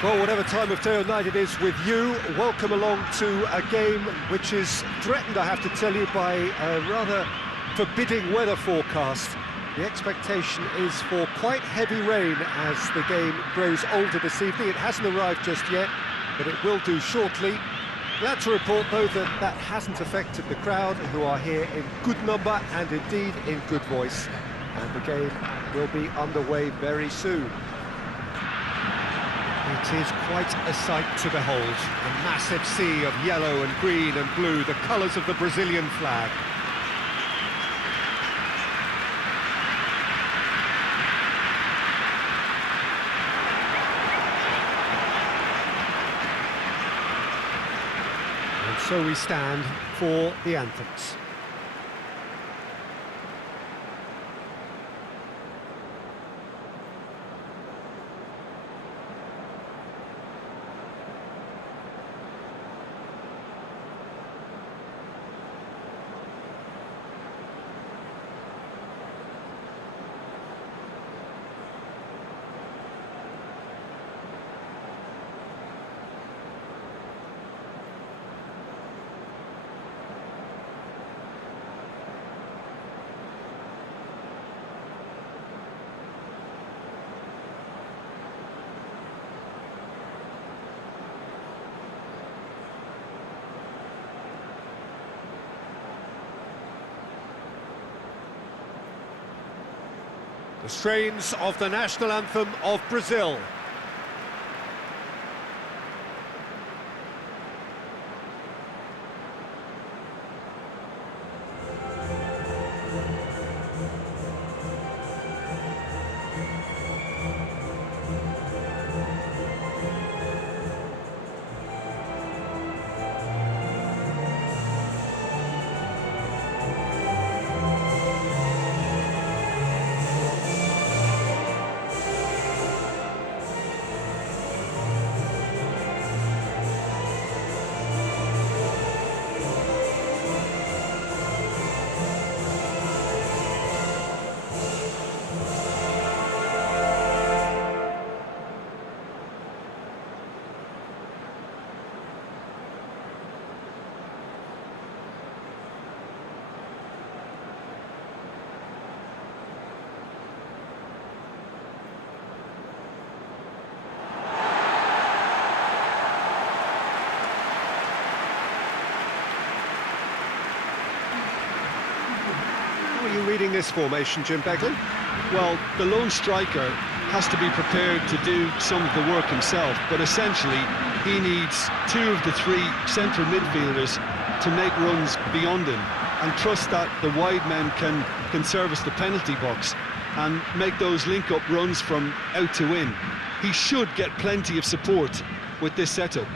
Well, whatever time of day or night it is with you, welcome along to a game which is threatened, I have to tell you, by a rather forbidding weather forecast. The expectation is for quite heavy rain as the game grows older this evening. It hasn't arrived just yet, but it will do shortly. Glad to report, though, that that hasn't affected the crowd, who are here in good number and indeed in good voice. And the game will be underway very soon. It is quite a sight to behold, a massive sea of yellow and green and blue, the colours of the Brazilian flag. And so we stand for the anthems. The strains of the national anthem of Brazil. How are you reading this formation, Jim Begley? Well, the lone striker has to be prepared to do some of the work himself, but essentially he needs two of the three central midfielders to make runs beyond him and trust that the wide men can service the penalty box and make those link-up runs from out to in. He should get plenty of support with this setup.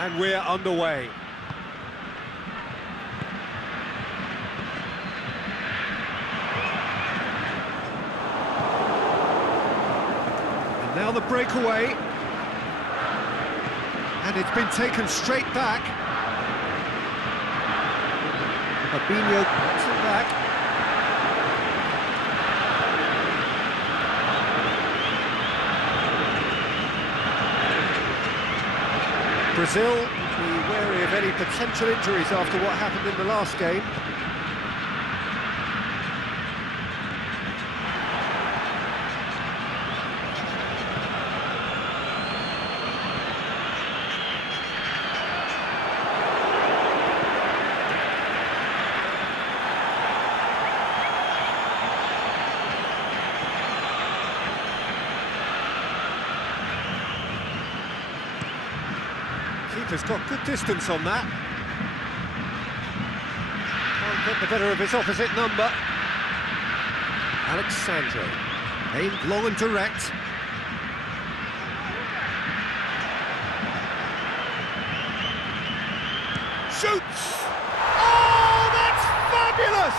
And we're underway. And now the breakaway. And it's been taken straight back. Fabinho puts it back. Brazil be wary of any potential injuries after what happened in the last game. Keeper's got good distance on that. Can't get the better of his opposite number. Alexandro, aimed long and direct. Shoots! Oh, that's fabulous!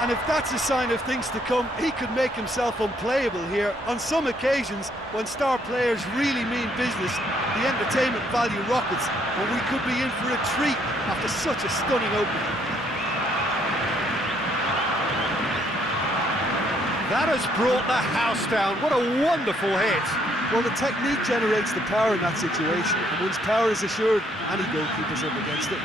And if that's a sign of things to come, he could make himself unplayable here. On some occasions, when star players really mean business, the entertainment value rockets, and we could be in for a treat after such a stunning opening. That has brought the house down. What a wonderful hit. Well, the technique generates the power in that situation, and once power is assured, any goalkeeper's up against it.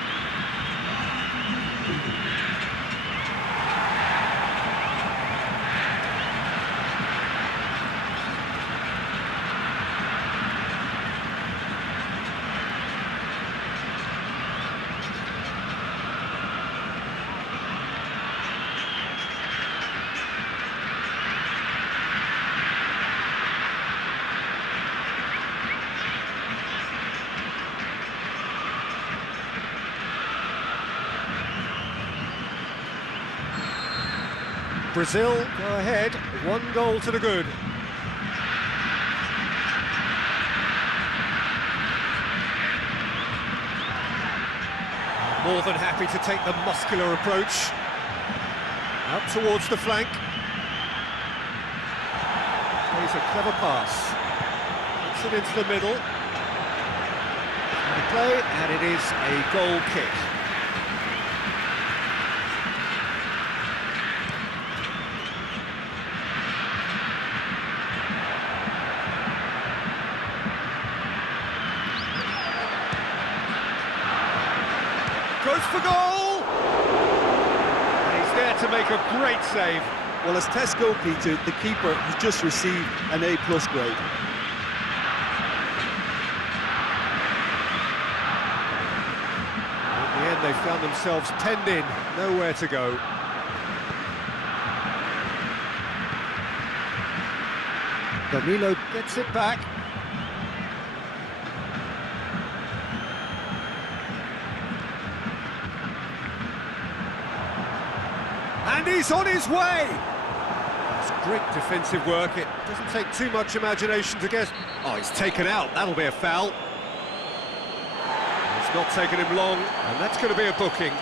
Brazil go ahead, 1 goal to the good. More than happy to take the muscular approach. Out towards the flank. Plays a clever pass. Puts it into the middle. Play, and it is a goal kick. Goes for goal! And he's there to make a great save. Well, as test goalkeeper, the keeper has just received an A+ grade. In the end, they found themselves penned in, nowhere to go. Danilo gets it back. And he's on his way! It's great defensive work. It doesn't take too much imagination to guess. Oh, he's taken out. That'll be a foul. It's not taken him long, and that's going to be a booking.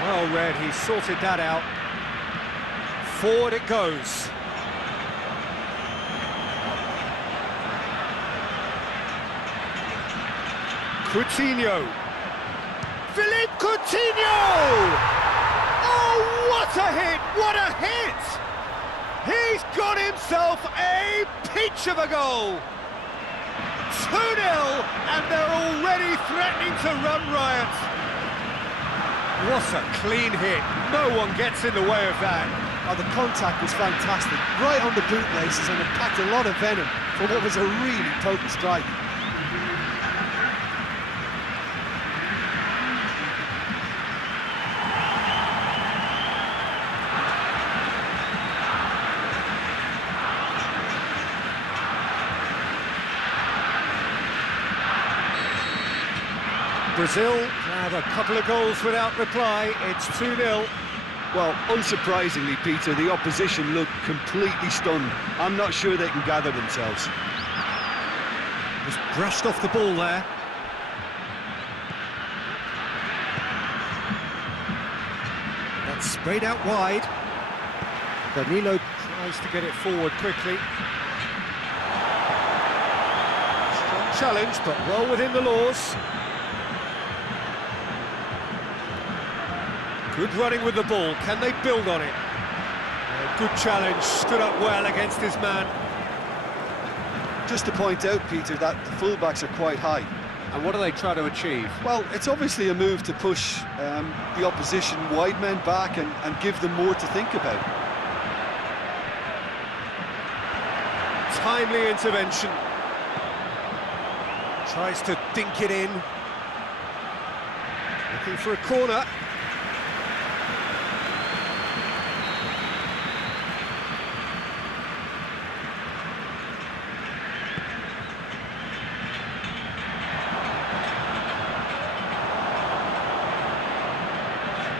Well read, he sorted that out. Forward it goes. Coutinho. Philippe Coutinho! Oh, what a hit! What a hit! He's got himself a peach of a goal. 2-0, and they're already threatening to run riot. What a clean hit. No one gets in the way of that. Oh, the contact was fantastic. Right on the bootlaces, and it packed a lot of venom for what was a really potent strike. Brazil have a couple of goals without reply. It's 2-0. Well, unsurprisingly, Peter, the opposition looked completely stunned. I'm not sure they can gather themselves. Just brushed off the ball there. That's sprayed out wide. Danilo tries to get it forward quickly. Strong challenge, but well within the laws. Good running with the ball. Can they build on it? Good challenge, stood up well against his man. Just to point out, Peter, that the fullbacks are quite high. And what do they try to achieve? Well, it's obviously a move to push the opposition wide men back and give them more to think about. Timely intervention. Tries to dink it in. Looking for a corner.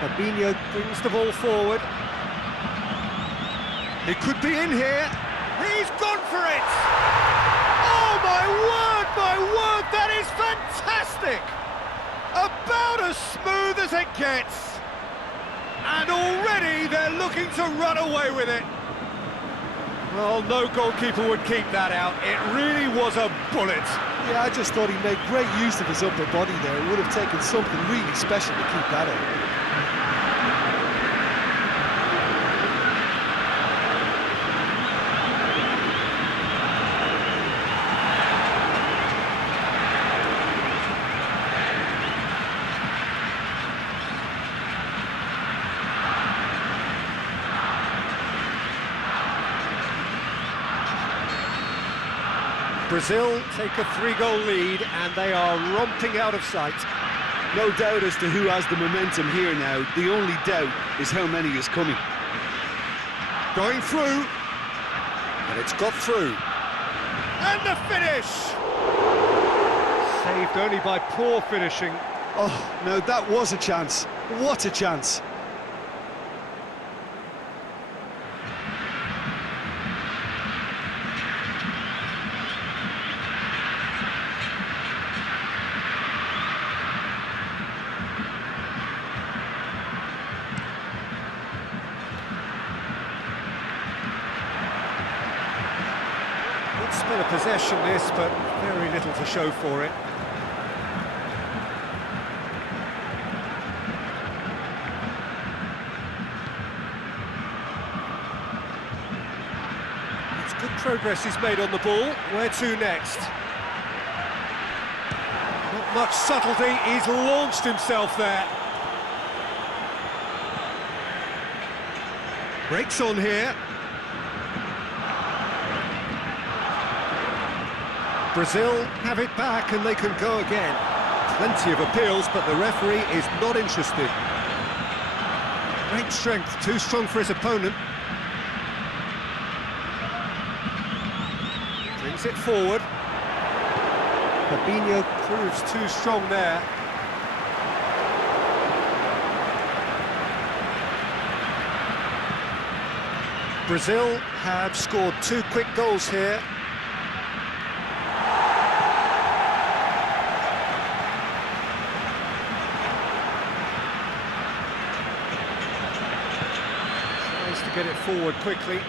Fabinho brings the ball forward. It could be in here. He's gone for it! Oh my word, that is fantastic! About as smooth as it gets. And already they're looking to run away with it. Well, no goalkeeper would keep that out. It really was a bullet. Yeah, I just thought he made great use of his upper body there. It would have taken something really special to keep that out. Brazil take a 3-goal lead and they are romping out of sight. No doubt as to who has the momentum here now. The only doubt is how many is coming. Going through, and it's got through. And the finish! Saved only by poor finishing. Oh, no, that was a chance. What a chance. Spell of possession this, but very little to show for it. It's good progress he's made on the ball. Where to next? Not much subtlety, he's launched himself there. Breaks on here. Brazil have it back and they can go again. Plenty of appeals, but the referee is not interested. Great strength, too strong for his opponent. Brings it forward. Fabinho proves too strong there. Brazil have scored 2 quick goals here. To get it forward quickly.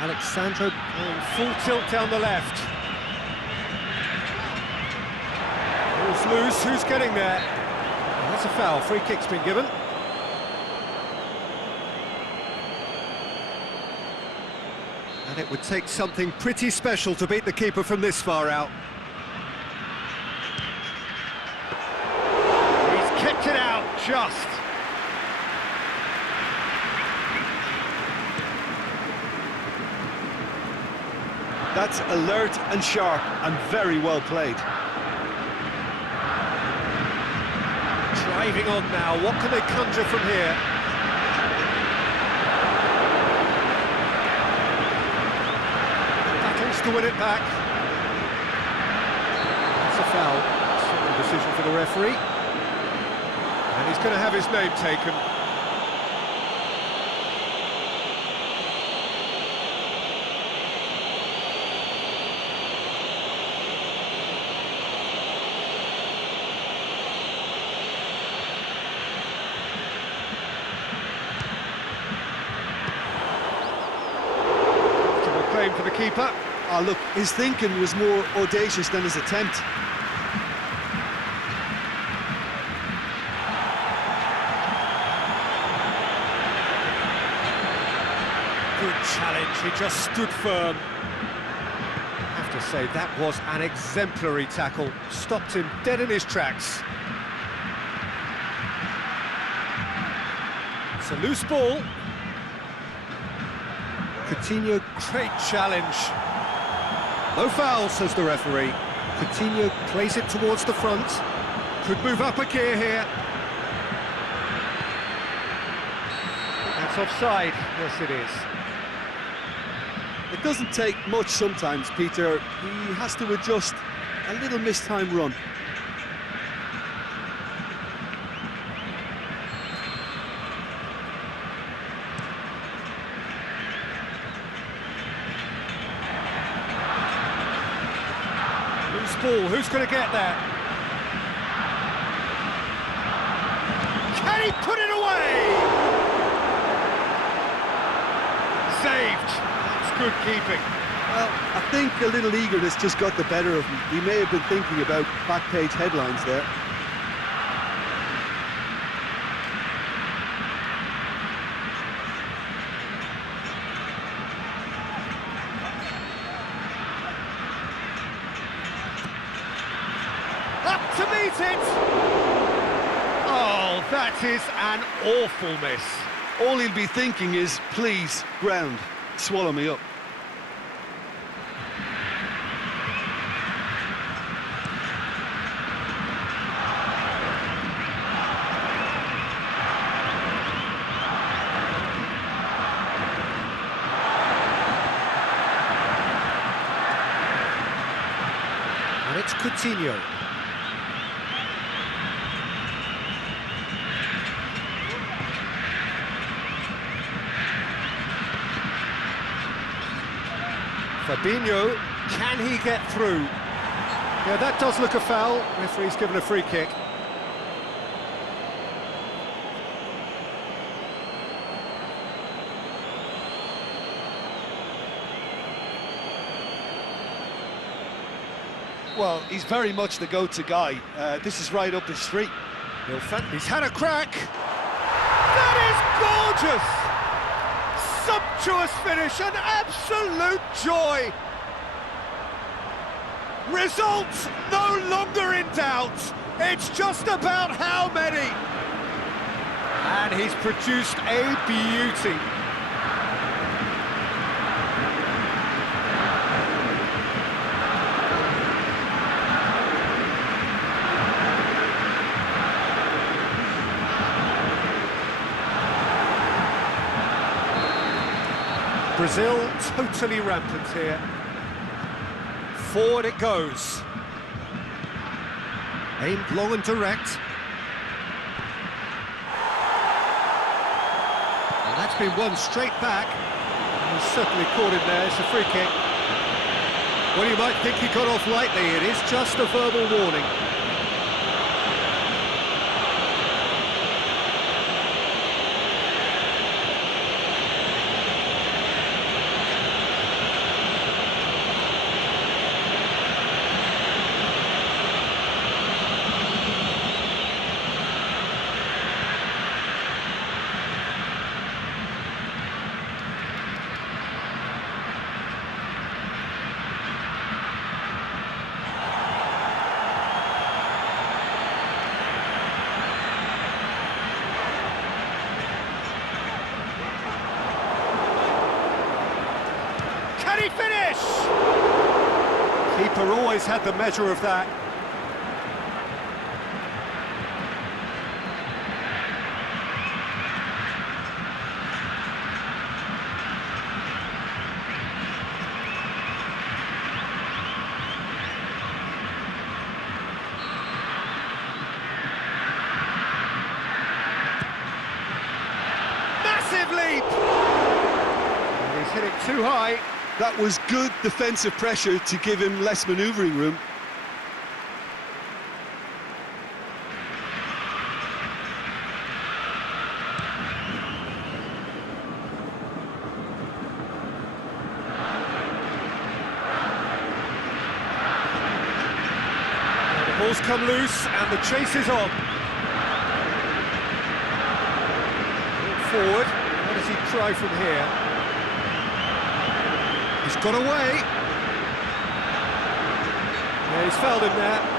Alexandro going full tilt down the left. Ball's loose, who's getting there? Oh, that's a foul, free kick's been given. And it would take something pretty special to beat the keeper from this far out. He's kicked it out, just. That's alert and sharp and very well played. Driving on now, what can they conjure from here? Battles to win it back. That's a foul. Simple decision for the referee. And he's going to have his name taken. shame for the keeper. Oh, look, his thinking was more audacious than his attempt. Good challenge, he just stood firm. I have to say, that was an exemplary tackle. Stopped him dead in his tracks. It's a loose ball. Coutinho, great challenge. No foul, says the referee. Coutinho plays it towards the front. Could move up a gear here. That's offside. Yes, it is. It doesn't take much sometimes, Peter. He has to adjust a little mistimed run. Loose ball, who's going to get that? Can he put it away? Saved. That's good keeping. Well, I think a little eagerness just got the better of him. He may have been thinking about back-page headlines there. Up to meet it! Oh, that is an awful miss. All he'll be thinking is, please, ground, swallow me up. And it's Coutinho. Fabinho, can he get through? Yeah, that does look a foul. Referee's given a free kick. Well, he's very much the go-to guy. This is right up his street. He's had a crack. That is gorgeous! Sumptuous finish, an absolute joy! Results no longer in doubt. It's just about how many. And he's produced a beauty. Brazil totally rampant here. Forward it goes. Aimed long and direct. And that's been won straight back. He's certainly caught him there, it's a free kick. Well, you might think he got off lightly, it is just a verbal warning. Can he finish? Keeper always had the measure of that. Massive leap! And he's hit it too high. That was good defensive pressure to give him less manoeuvring room. Ball's come loose and the chase is on. Forward, what does he try from here? He's got away. Yeah, he's fouled him there.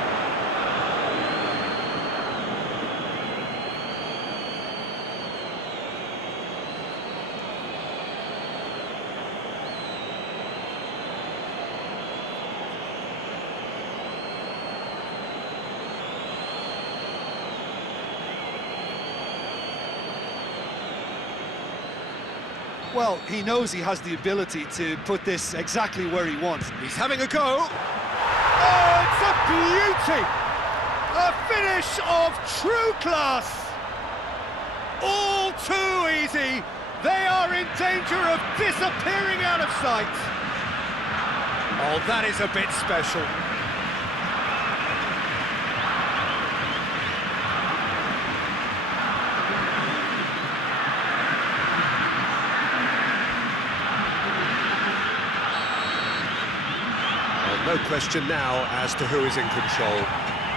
Well, he knows he has the ability to put this exactly where he wants. He's having a go. Oh, it's a beauty! A finish of true class! All too easy. They are in danger of disappearing out of sight. Oh, that is a bit special. No question now as to who is in control.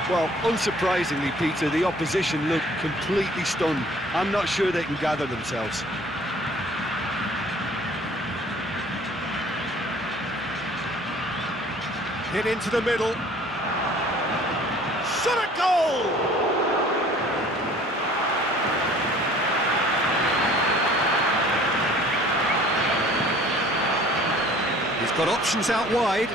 Well, unsurprisingly, Peter, the opposition look completely stunned. I'm not sure they can gather themselves. Hit into the middle. Shot a goal! He's got options out wide.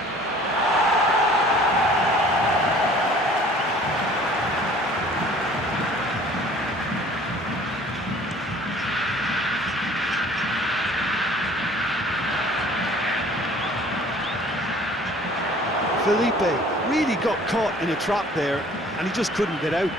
Felipe really got caught in a trap there, and he just couldn't get out.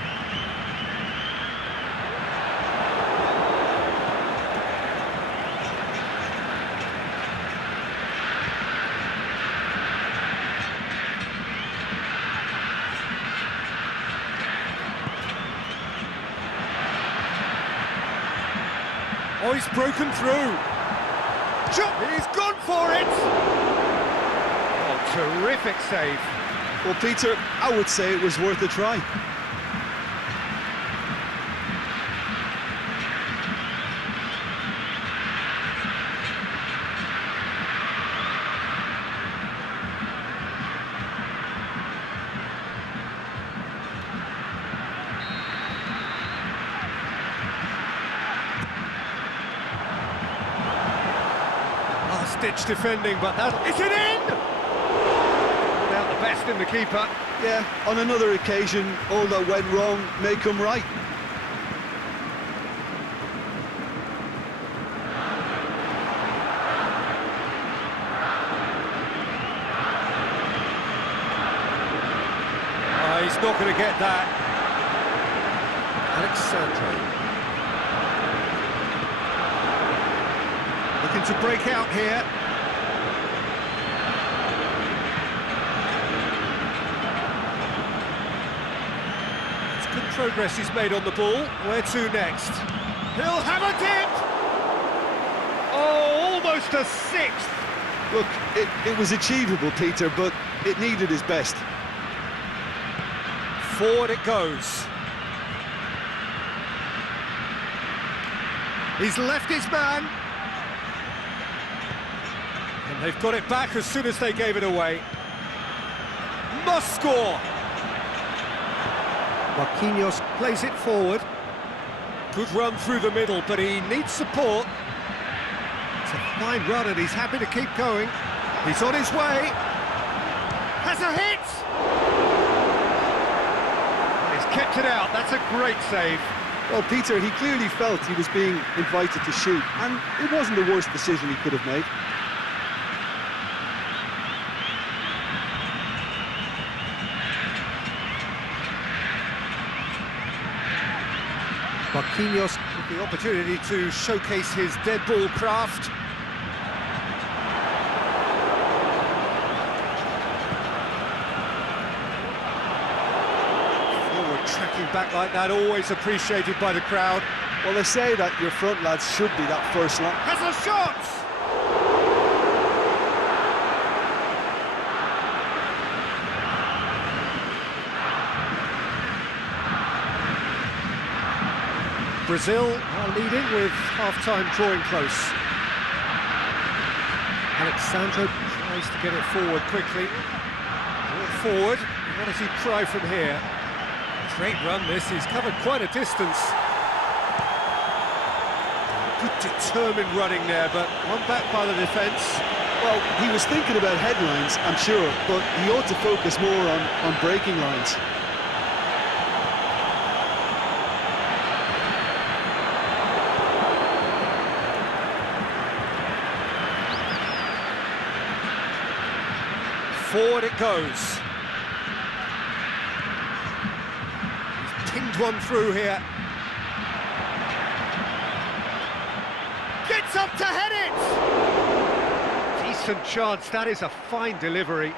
Oh, he's broken through. He's gone for it. Terrific save. Well, Peter, I would say it was worth a try. Last-ditch defending, but that... Is it in? Best in the keeper. Yeah, on another occasion, all that went wrong may come right. Oh, he's not going to get that. Alexandro. Looking to break out here. Progress he's made on the ball. Where to next? He'll have a dip! Oh, almost a sixth! Look, it was achievable, Peter, but it needed his best. Forward it goes. He's left his man. And they've got it back as soon as they gave it away. Must score! Marquinhos plays it forward. Good run through the middle, but he needs support. It's a fine run and he's happy to keep going. He's on his way. Has a hit! He's kept it out. That's a great save. Well, Peter, he clearly felt he was being invited to shoot, and it wasn't the worst decision he could have made. Marquinhos with the opportunity to showcase his dead ball craft. Forward tracking back like that, always appreciated by the crowd. Well, they say that your front lads should be that first line. Has a shot! Brazil are leading with half-time drawing close. Alexandro tries to get it forward quickly. Brought forward, what does he try from here? Great run this, he's covered quite a distance. Good determined running there, but one back by the defence. Well, he was thinking about headlines, I'm sure, but he ought to focus more on breaking lines. Forward it goes. He's pinged one through here. Gets up to head it! Decent chance, that is a fine delivery.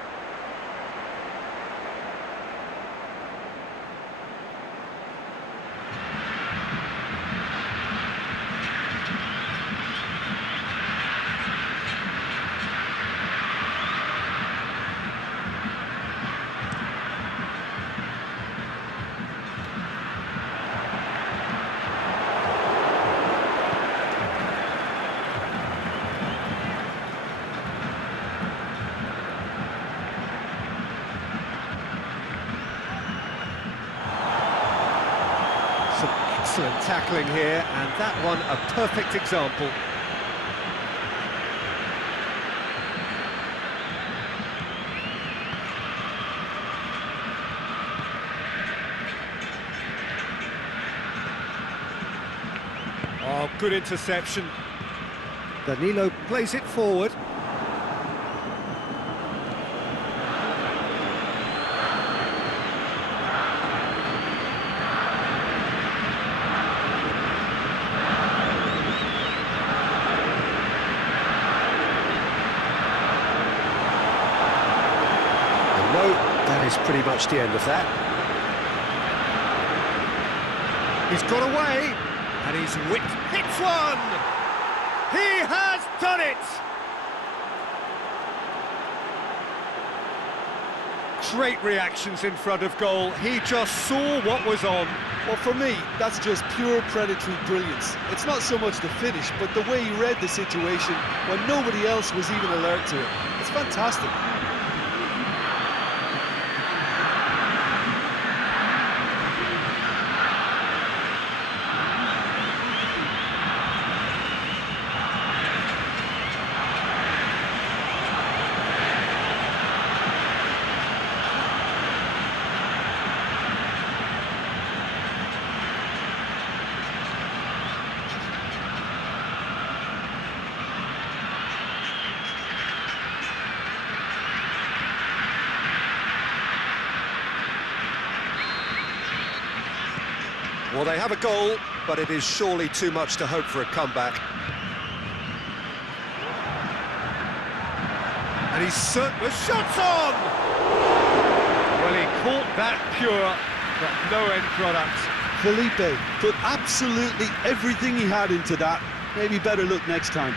Some excellent tackling here, and that one a perfect example. Oh, good interception. Danilo plays it forward. No, that is pretty much the end of that. He's got away, and he's whipped. Hits one! He has done it! Great reactions in front of goal. He just saw what was on. Well, for me, that's just pure predatory brilliance. It's not so much the finish, but the way he read the situation when nobody else was even alert to it. It's fantastic. Well, they have a goal, but it is surely too much to hope for a comeback. And he's certain the shot's on! Well, he caught that pure, but no end product. Felipe put absolutely everything he had into that. Maybe better look next time.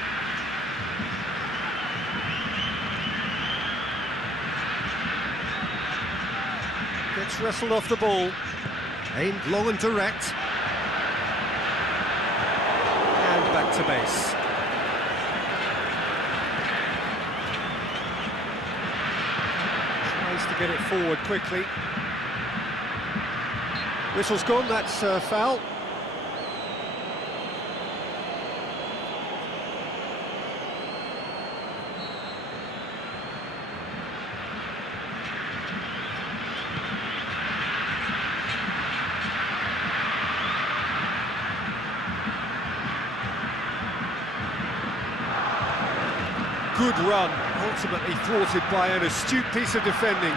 Gets wrestled off the ball. Aimed long and direct. And back to base. Tries to get it forward quickly. Whistle's gone, that's foul. Good run, ultimately thwarted by an astute piece of defending.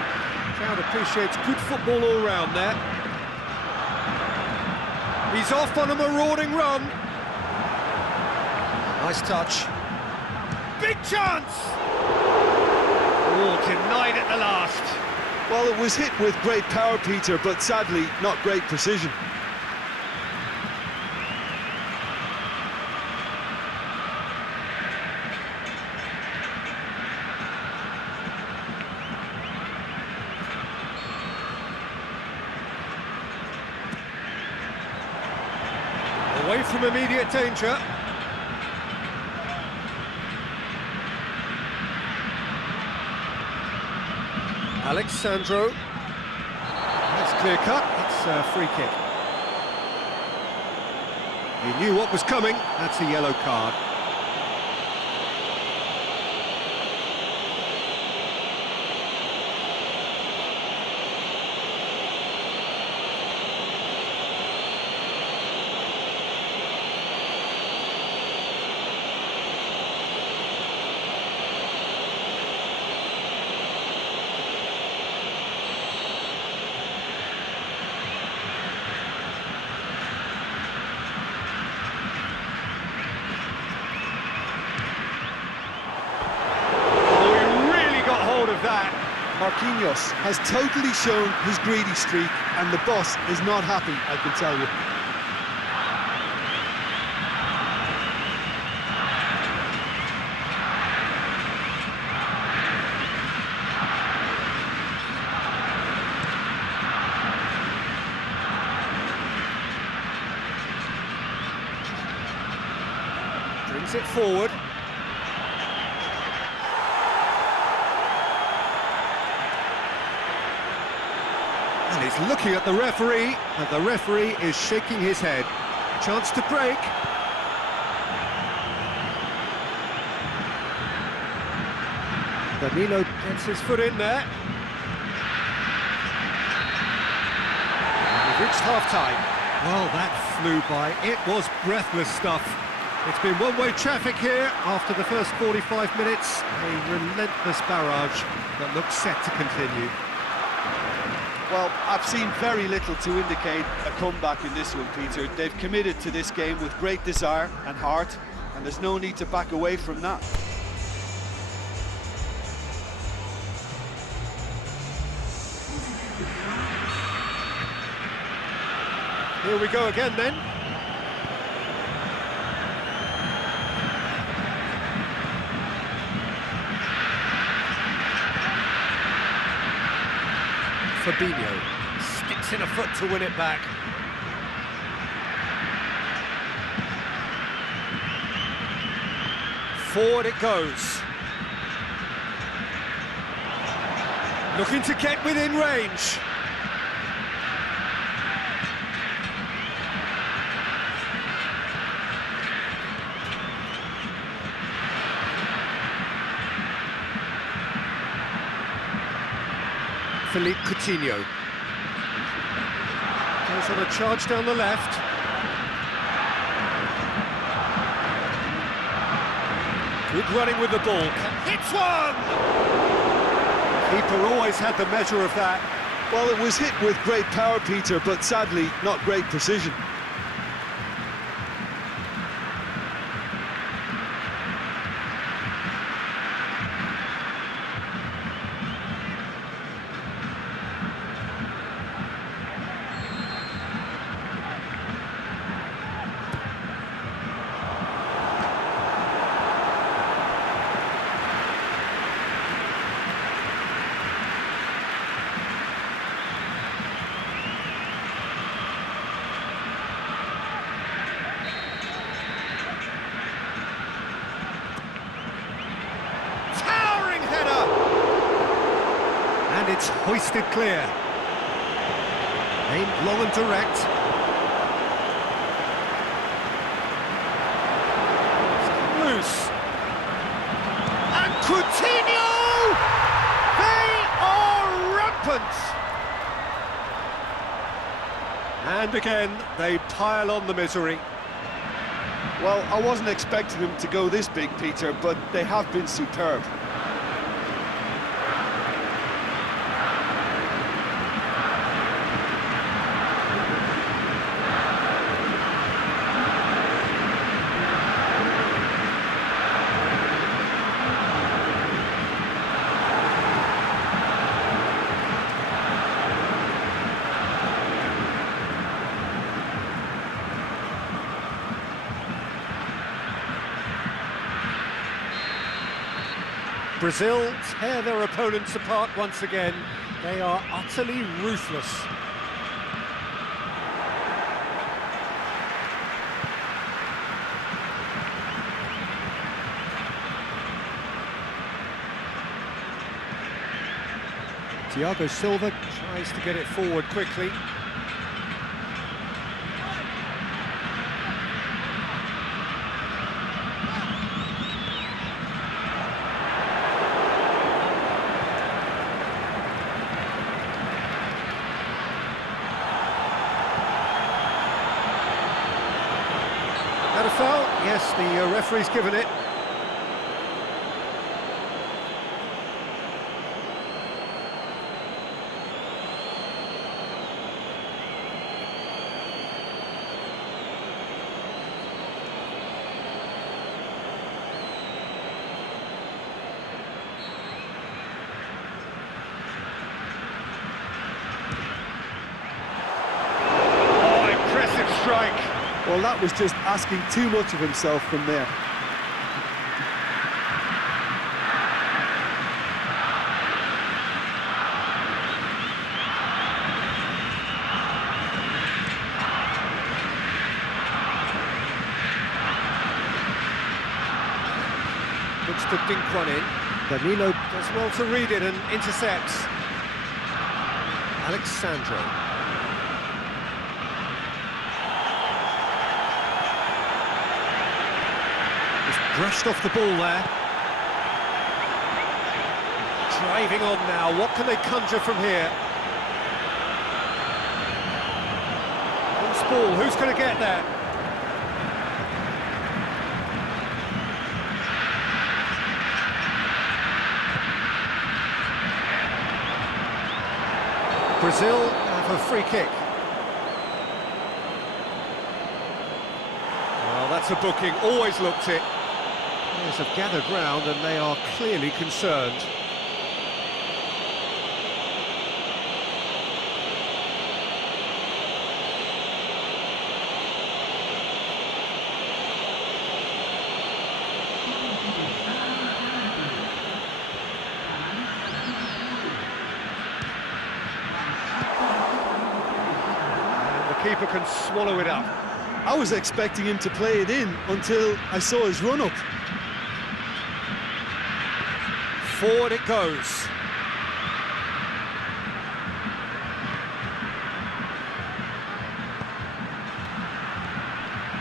Crowd appreciates good football all round there. He's off on a marauding run. Nice touch. Big chance! Oh, denied at the last. Well, it was hit with great power, Peter, but sadly, not great precision. Away Away from immediate danger. Alexandro. That's clear cut, it's a free kick. He knew what was coming, that's a yellow card. Marquinhos has totally shown his greedy streak, and the boss is not happy, I can tell you. Brings it forward. And he's looking at the referee, and the referee is shaking his head. Chance to break. Danilo gets his foot in there. We've reached half-time. Well, that flew by. It was breathless stuff. It's been one-way traffic here after the first 45 minutes. A relentless barrage that looks set to continue. Well, I've seen very little to indicate a comeback in this one, Peter. They've committed to this game with great desire and heart, and there's no need to back away from that. Here we go again then. Fabinho sticks in a foot to win it back. Forward it goes. Looking to get within range. Philippe Coutinho goes on a charge down the left. Good running with the ball. Hits one! Keeper always had the measure of that. Well, it was hit with great power, Peter, but sadly not great precision. And it's hoisted clear. Aimed long and direct. It's loose. And Coutinho! They are rampant! And again, they pile on the misery. Well, I wasn't expecting them to go this big, Peter, but they have been superb. Brazil tear their opponents apart once again. They are utterly ruthless. Thiago Silva tries to get it forward quickly. That a foul? Yes, the referee's given it. Oh, impressive strike. Well, that was just asking too much of himself from there. Looks to dink one in. Danilo does well to read it and intercepts. Alexandro. Brushed off the ball there. Driving on now, what can they conjure from here? Loose ball, who's going to get there? Brazil have a free kick. Well, that's a booking, always looked it. Players have gathered round and they are clearly concerned. And the keeper can swallow it up. I was expecting him to play it in until I saw his run-up. Forward it goes.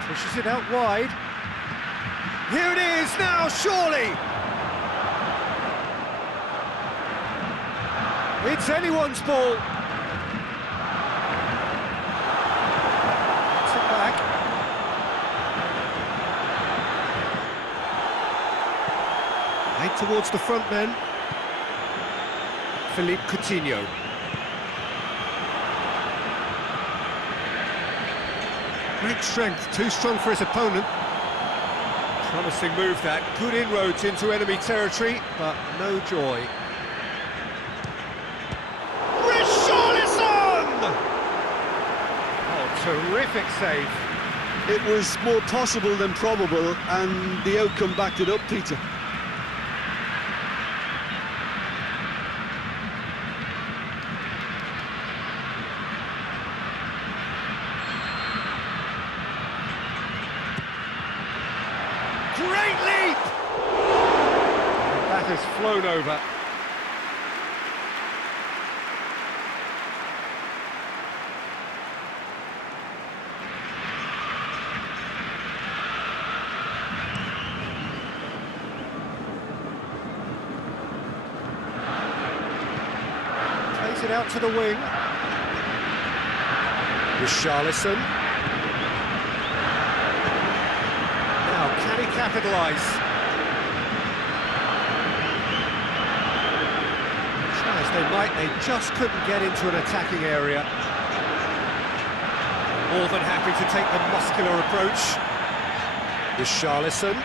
Pushes it out wide. Here it is now, surely! It's anyone's ball. Gets it back. Head towards the front men. Philippe Coutinho. Great strength, too strong for his opponent. Promising move that, good inroads into enemy territory, but no joy. Richarlison! Oh, terrific save. It was more possible than probable, and the outcome backed it up, Peter. Great leap! That has flown over. Plays it out to the wing. Richarlison. Can he capitalise? Try as they might, they just couldn't get into an attacking area. More than happy to take the muscular approach. Richarlison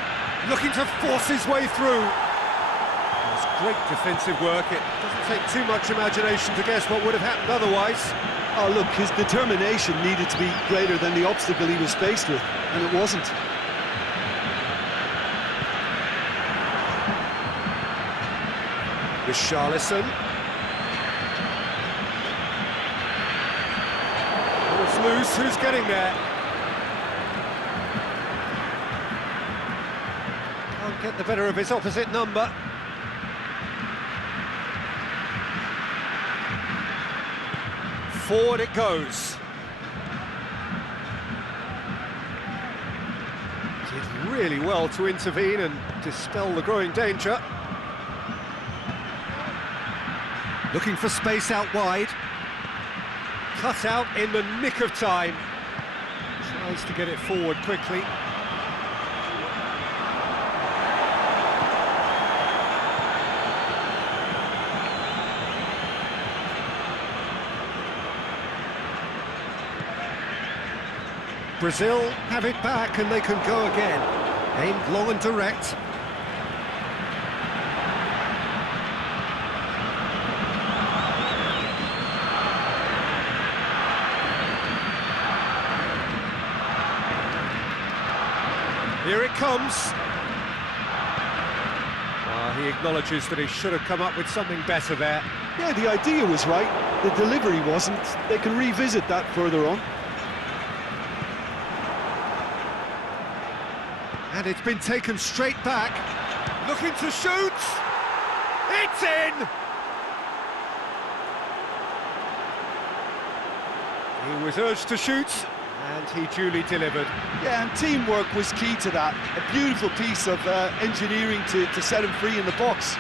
looking to force his way through. That's great defensive work. It doesn't take too much imagination to guess what would have happened otherwise. Oh, look, his determination needed to be greater than the obstacle he was faced with, and it wasn't. Richarlison. Ball's loose, who's getting there? Can't get the better of his opposite number. Forward it goes. Did really well to intervene and dispel the growing danger. Looking for space out wide. Cut out in the nick of time. Tries to get it forward quickly. Brazil have it back and they can go again. Aimed long and direct. Here it comes. He acknowledges that he should have come up with something better there. Yeah, the idea was right, the delivery wasn't. They can revisit that further on. And it's been taken straight back. Looking to shoot. It's in! He was urged to shoot, and he duly delivered. Yeah, and teamwork was key to that. A beautiful piece of engineering to set him free in the box.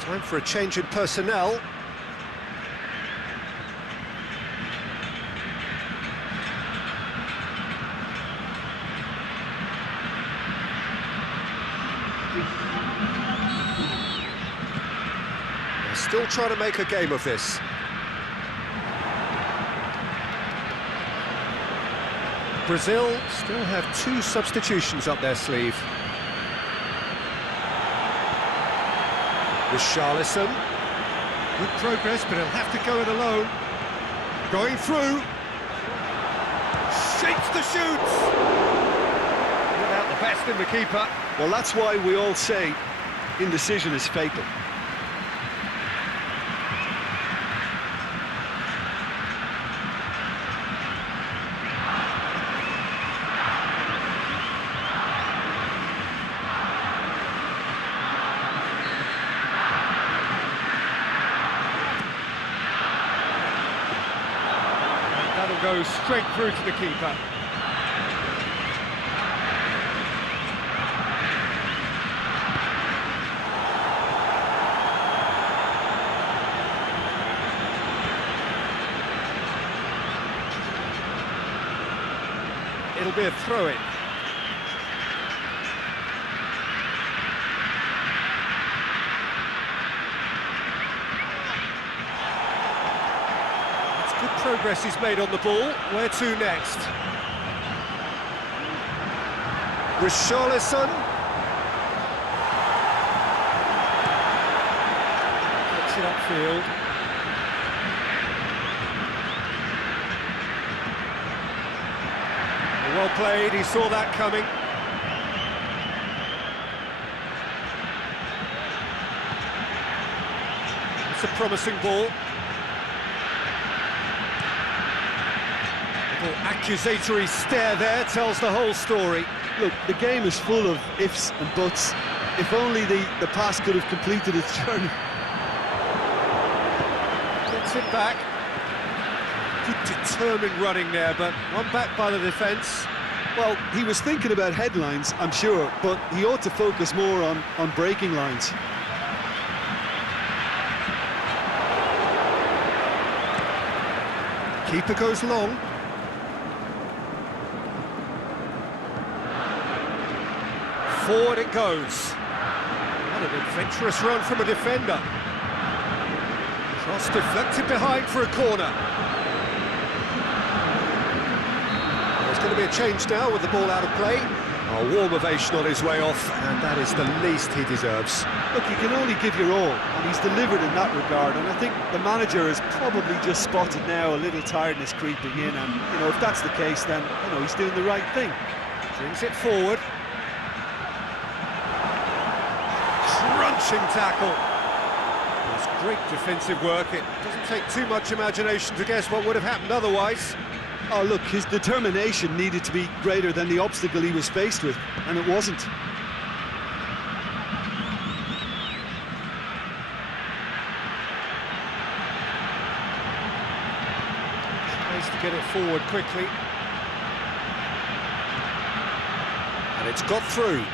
Time for a change in personnel. They're still trying to make a game of this. Brazil still have 2 substitutions up their sleeve. Richarlison. Good progress, but he'll have to go it alone. Going through. Shakes the shoots. Without the best in the keeper. Well, that's why we all say indecision is fatal. Goes straight through to the keeper. It'll be a throw-in. Good progress he's made on the ball. Where to next? Richarlison. Gets it upfield. Well played, he saw that coming. It's a promising ball. Accusatory stare there tells the whole story. Look, the game is full of ifs and buts. If only the pass could have completed its journey. Gets it back. Good determined running there, but one back by the defence. Well, he was thinking about headlines, I'm sure, but he ought to focus more on breaking lines. Keeper goes long. Forward it goes. What an adventurous run from a defender. Cross deflected behind for a corner. There's going to be a change now with the ball out of play. A warm ovation on his way off, and that is the least he deserves. Look, you can only give your all, and he's delivered in that regard, and I think the manager has probably just spotted now a little tiredness creeping in, and, you know, if that's the case, then, you know, he's doing the right thing. Brings it forward. Crunching tackle. It's great defensive work. It doesn't take too much imagination to guess what would have happened otherwise. Oh, look, his determination needed to be greater than the obstacle he was faced with, and it wasn't. Tries to get it forward quickly. And it's got through.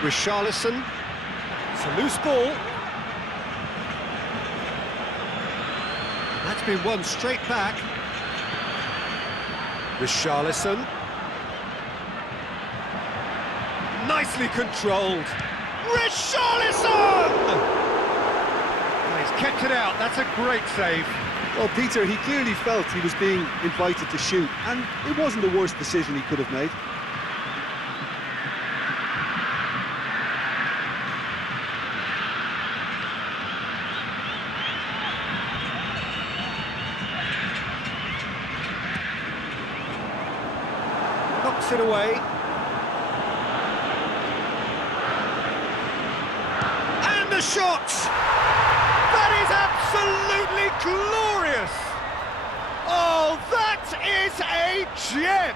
Richarlison. It's a loose ball. That's been won straight back. Richarlison. Nicely controlled. Richarlison! Oh, he's kept it out. That's a great save. Well, Peter, he clearly felt he was being invited to shoot, and it wasn't the worst decision he could have made. Knocks it away. And the shot! That is absolutely glorious! Oh, that is a gem!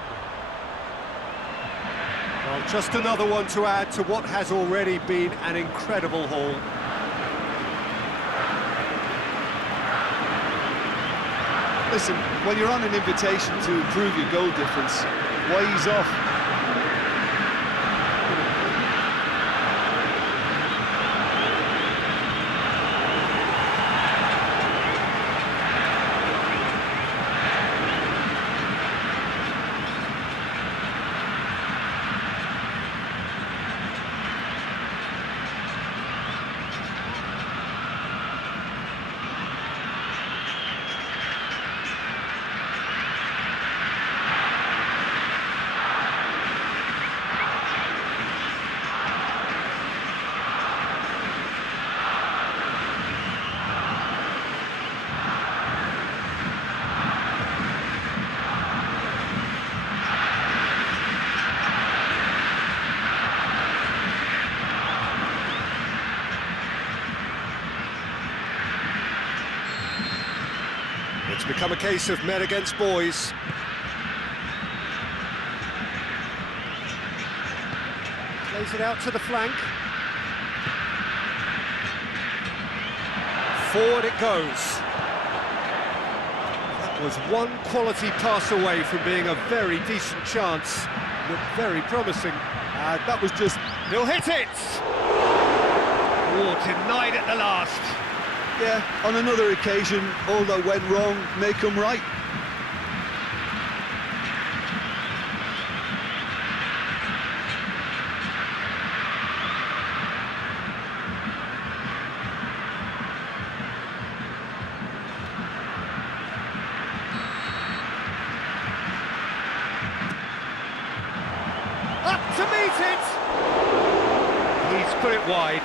Well, just another one to add to what has already been an incredible haul. Listen, when you're on an invitation to improve your goal difference, why ease off? It's become a case of men against boys. Plays it out to the flank. Forward it goes. That was one quality pass away from being a very decent chance. Looked very promising. That was just... He'll hit it! Oh, denied at the last. Yeah, on another occasion, all that went wrong may come right. Up to meet it! He's put it wide.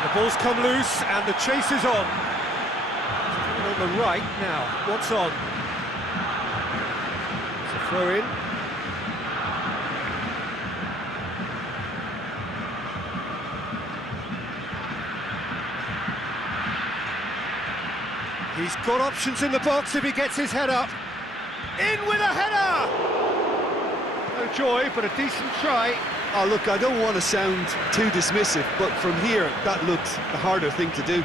The ball's come loose and the chase is on. On the right now, what's on? It's a throw in. He's got options in the box if he gets his head up. In with a header! No joy, but a decent try. Oh, look, I don't want to sound too dismissive, but from here, that looked the harder thing to do.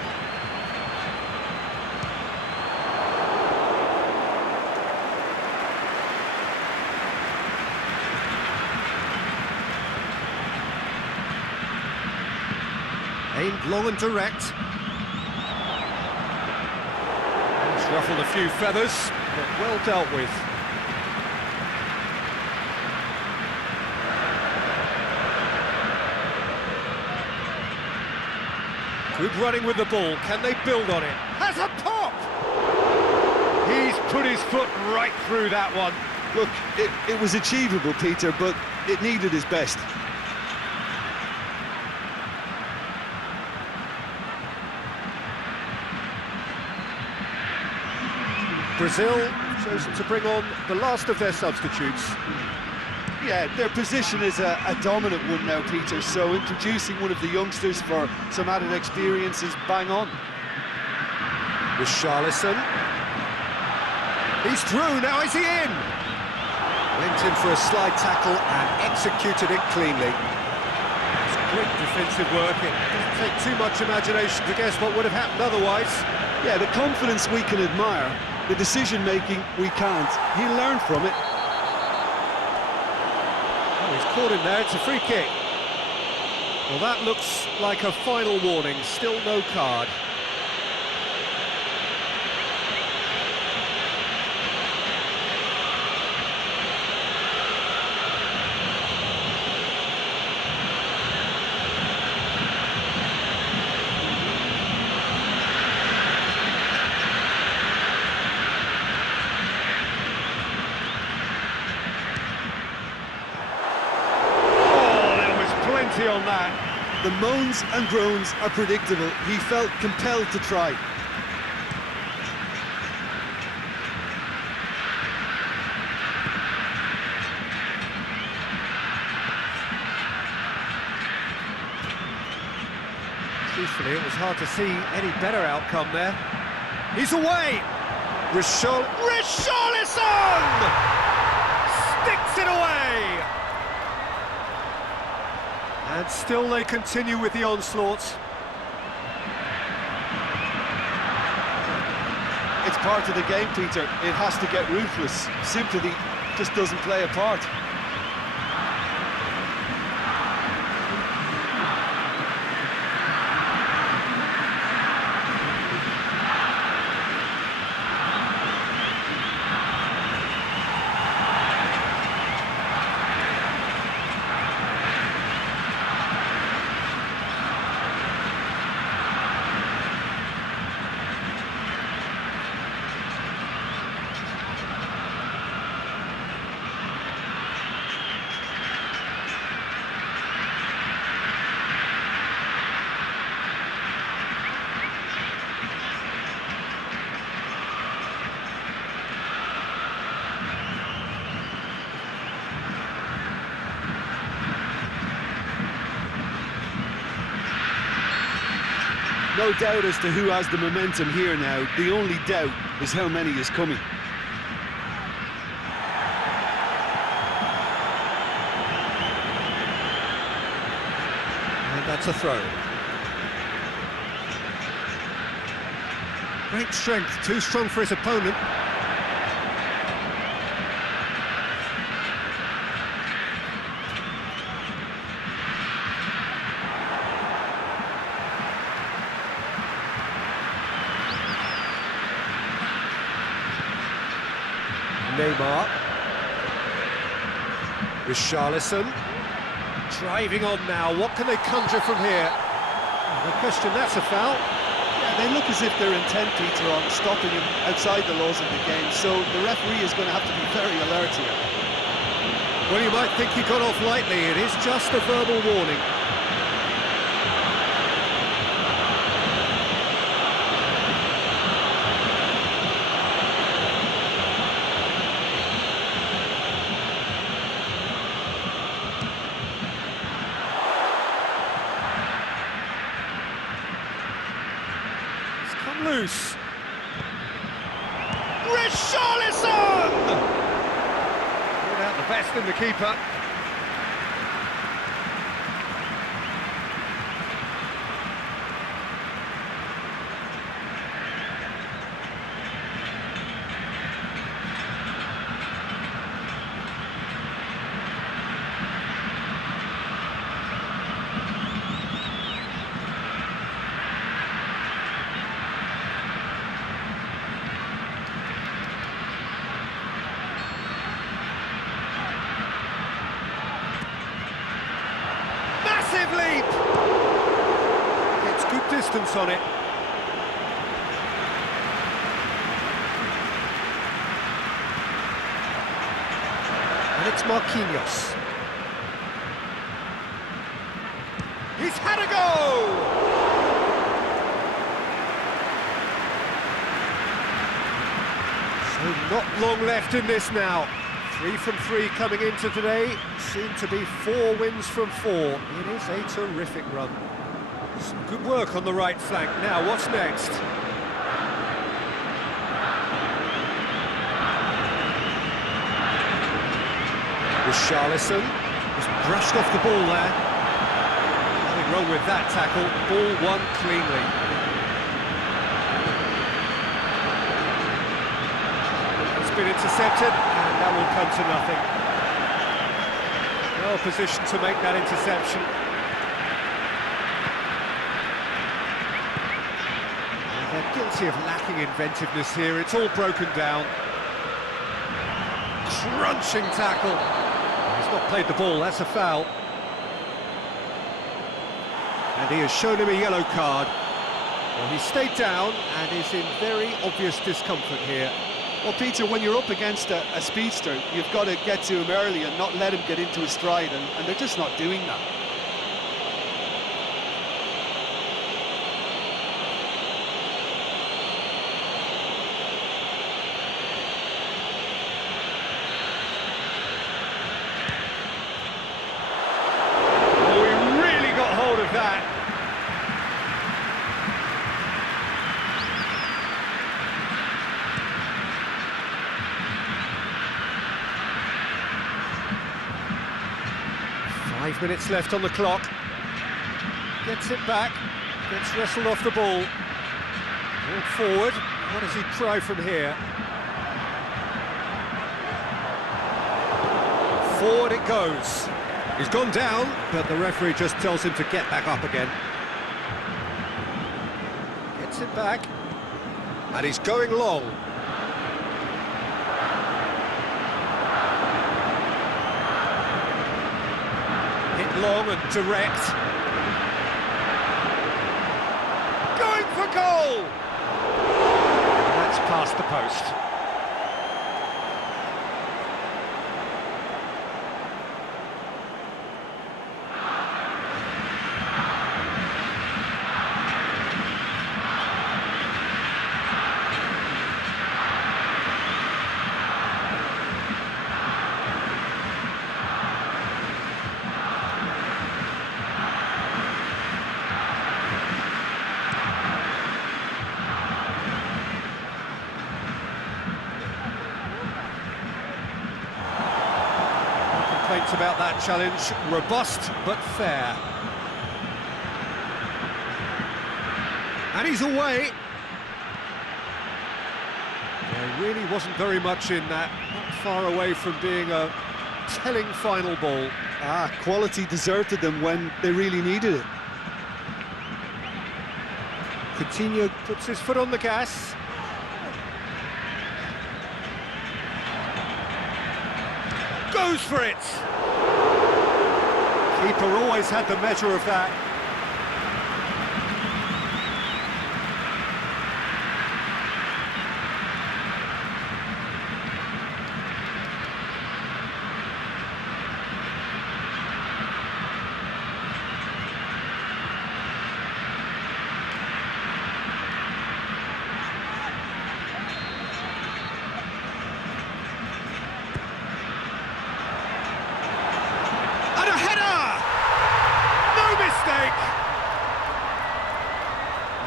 Aimed long and direct. It's ruffled a few feathers, but well dealt with. Good running with the ball. Can they build on it? Has a pop! He's put his foot right through that one. Look, it was achievable, Peter, but it needed his best. Brazil chosen to bring on the last of their substitutes. Yeah, their position is a dominant one now, Peter, so introducing one of the youngsters for some added experience is bang on. Richarlison. He's through, now is he in? Went in for a slide tackle and executed it cleanly. It's great defensive work. It doesn't take too much imagination to guess what would have happened otherwise. Yeah, the confidence we can admire, the decision-making we can't. He'll learn from it. Oh, he's caught him there, it's a free kick. Well, that looks like a final warning, still no card. On that. The moans and groans are predictable. He felt compelled to try. Truthfully, it was hard to see any better outcome there. He's away! Richarlison! Sticks it away! And still they continue with the onslaughts. It's part of the game, Peter. It has to get ruthless. Sympathy just doesn't play a part. No doubt as to who has the momentum here now. The only doubt is how many is coming. And that's a throw. Great strength, too strong for his opponent. Neymar. Richarlison. Driving on now, what can they conjure from here? No question, that's a foul. Yeah, they look as if they're intent, Peter, on stopping him outside the laws of the game, so the referee is going to have to be very alert here. Well, you might think he got off lightly, it is just a verbal warning. Loose. Richarlison! Brought out the best in the keeper. leap! Gets good distance on it. And it's Marquinhos. He's had a go! So not long left in this now. 3 from 3 coming into today. Seem to be 4 wins from 4. It is a terrific run. Some good work on the right flank. Now, what's next? Richarlison was brushed off the ball there. Nothing wrong with that tackle. Ball won cleanly. It's been intercepted, and that will come to nothing. Well positioned to make that interception. And they're guilty of lacking inventiveness here. It's all broken down. Crunching tackle. He's not played the ball, that's a foul. And he has shown him a yellow card. Well, he stayed down and is in very obvious discomfort here. Well, Peter, when you're up against a speedster, you've got to get to him early and not let him get into a stride, and they're just not doing that. Oh, he really got hold of that. Five minutes left on the clock. Gets it back. Gets wrestled off the ball. Walk forward. What does he try from here? Forward it goes. He's gone down, but the referee just tells him to get back up again. Gets it back. And he's going long. Long and direct. Going for goal! That's past the post. Complaints about that challenge, robust but fair. And he's away. There really wasn't very much in that, not far away from being a telling final ball. Quality deserted them when they really needed it. Coutinho puts his foot on the gas. Goes for it! Keeper always had the measure of that. And a header! No mistake!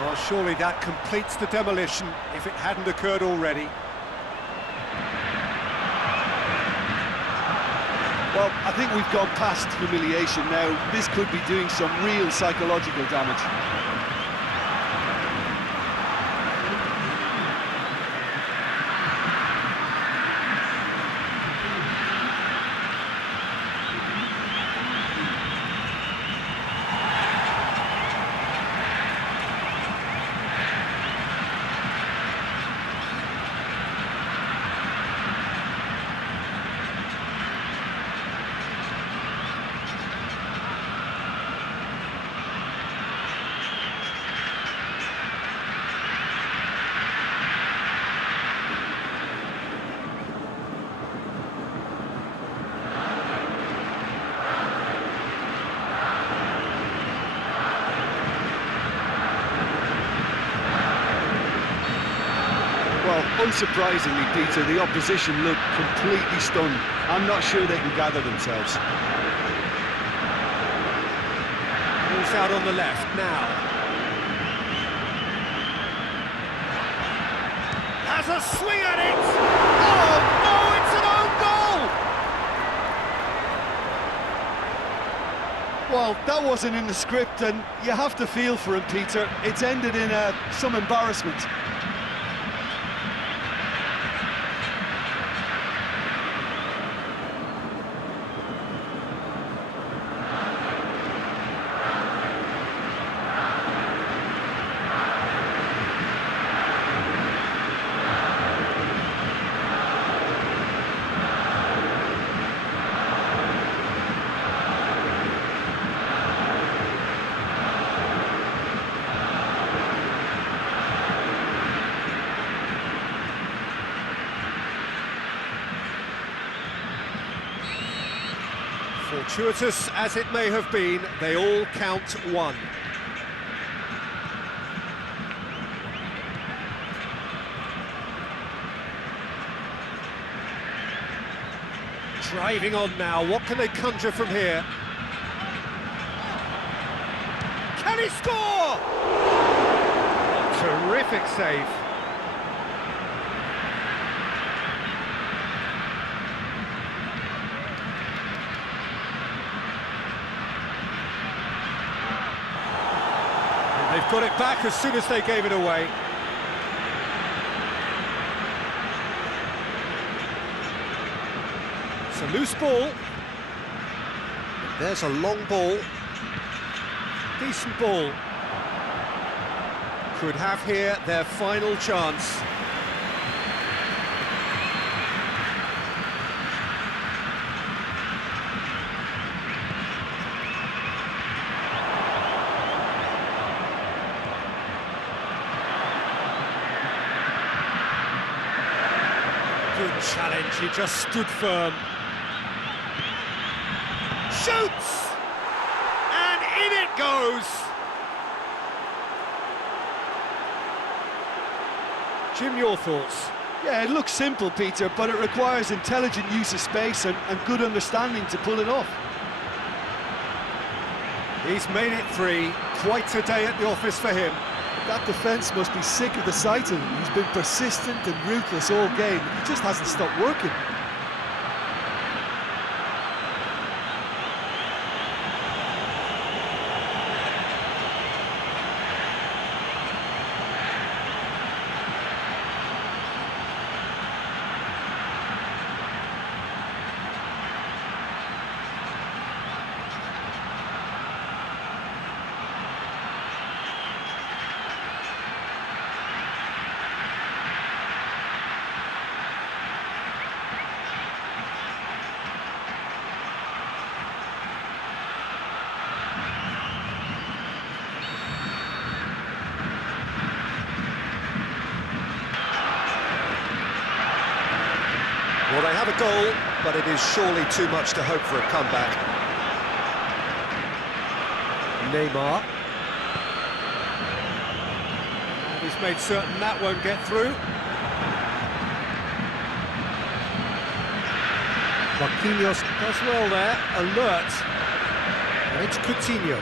Well, surely that completes the demolition if it hadn't occurred already. Well, I think we've gone past humiliation now. This could be doing some real psychological damage. Unsurprisingly, Peter, the opposition look completely stunned. I'm not sure they can gather themselves. Ball's out on the left now. Has a swing at it! Oh no, it's an own goal! Well, that wasn't in the script, and you have to feel for him, Peter. It's ended in some embarrassment. Fortuitous as it may have been, they all count one. Driving on now, what can they conjure from here? Can he score? Terrific save. They've got it back as soon as they gave it away. It's a loose ball. There's a long ball. Decent ball. Could have here their final chance. Good challenge, he just stood firm. Shoots! And in it goes! Jim, your thoughts? Yeah, it looks simple, Peter, but it requires intelligent use of space and good understanding to pull it off. He's made it three. Quite a day at the office for him. That defence must be sick of the sight of him. He's been persistent and ruthless all game. He just hasn't stopped working. Well, they have a goal, but it is surely too much to hope for a comeback. Neymar. And he's made certain that won't get through. Marquinhos does well there, alert. And it's Coutinho.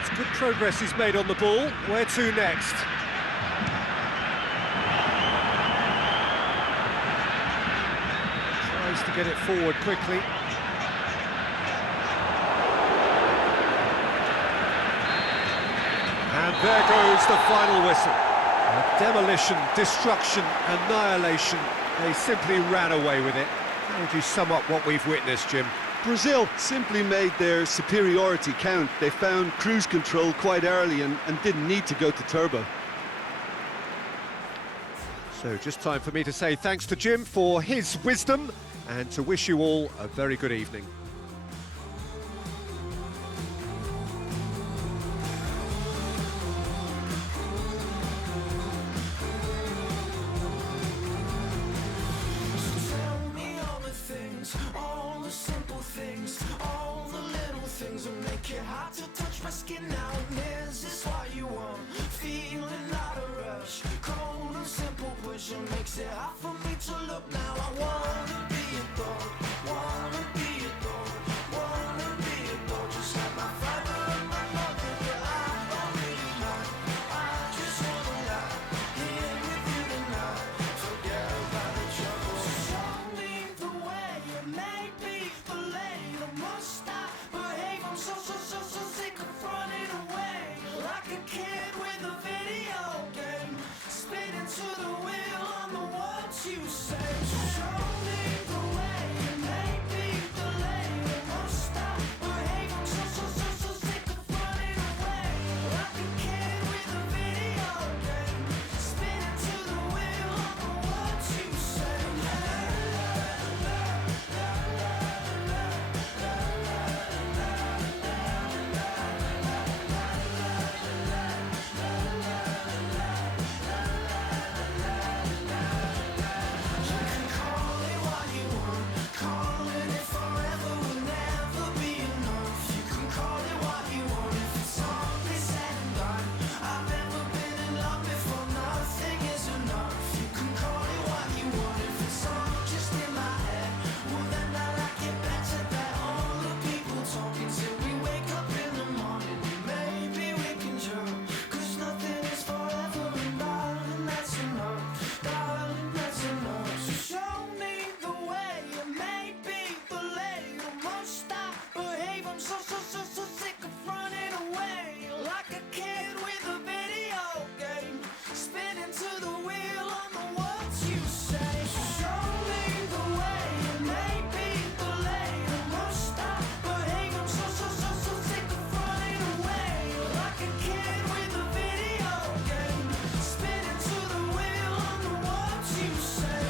It's good progress he's made on the ball. Where to next? To get it forward quickly. And there goes the final whistle. Demolition, destruction, annihilation. They simply ran away with it. How would you sum up what we've witnessed, Jim? Brazil simply made their superiority count. They found cruise control quite early and didn't need to go to turbo. So just time for me to say thanks to Jim for his wisdom and to wish you all a very good evening. Tell me all the things, all the simple things, all the little things that make it hard to touch my skin now. And is this what you want? Feeling out of rush, cold and simple pushing makes it hard for me to look now. I wanna be adored, wanna be adored, wanna be adored, just like my father and my mother. But I don't really mind, I just wanna lie here with you tonight. Forget about the trouble. So show me the way, it may be the late, or must I behave? I'm so sick of running away like a kid with a video game, spinning to the wheel on the words you say. So show me the way, it may be the late, or must I behave? I'm so sick of running away like a kid with a video game, spinning to the wheel on the words you say. You can call it what you want, calling it forever will never be enough. You can call it what you want if it's all been said and done. I've never been in love before, nothing is enough. You can call it what you want if it's all just in my head. Well then I like it better that all the people talking till we wake up in the morning. Maybe we can joke, 'cause nothing is forever, and darling, that's enough. Darling, that's enough. So show me the way, it may be the late, or must I behave? I'm so sick of running away like a kid with a video game, spinning to the wheel on the words you say. So show me the way, it may be the late, or must I behave? I'm so sick of running away like a kid with a video game, spinning to the wheel on the words you say.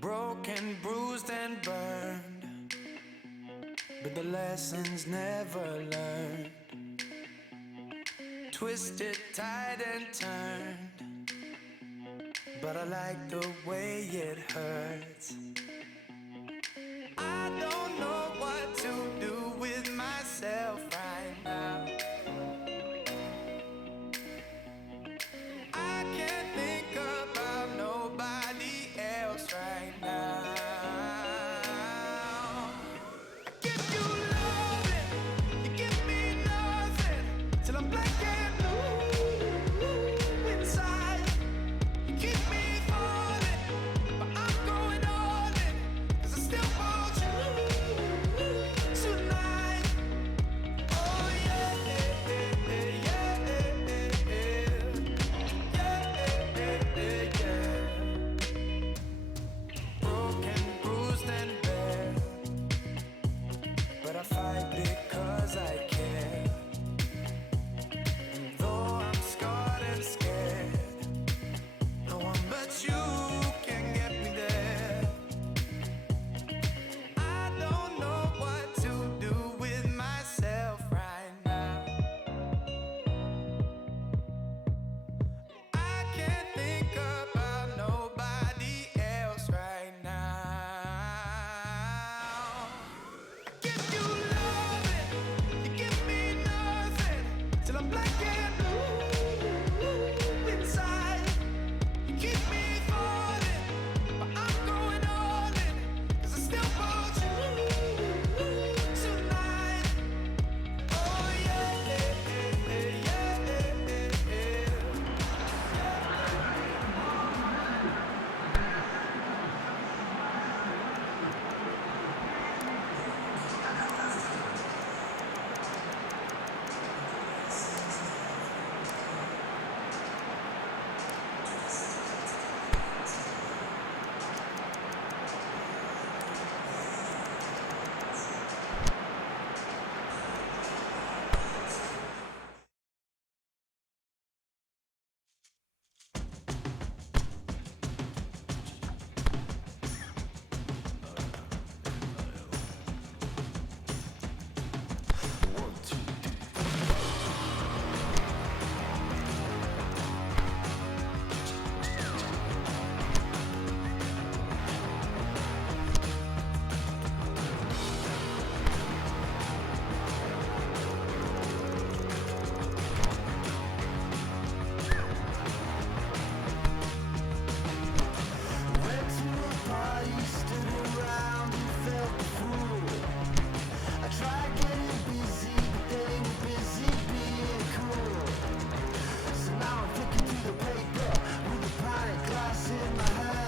Broken, bruised and burned, but the lessons never learned. Twisted, tied and turned, but I like the way it hurts.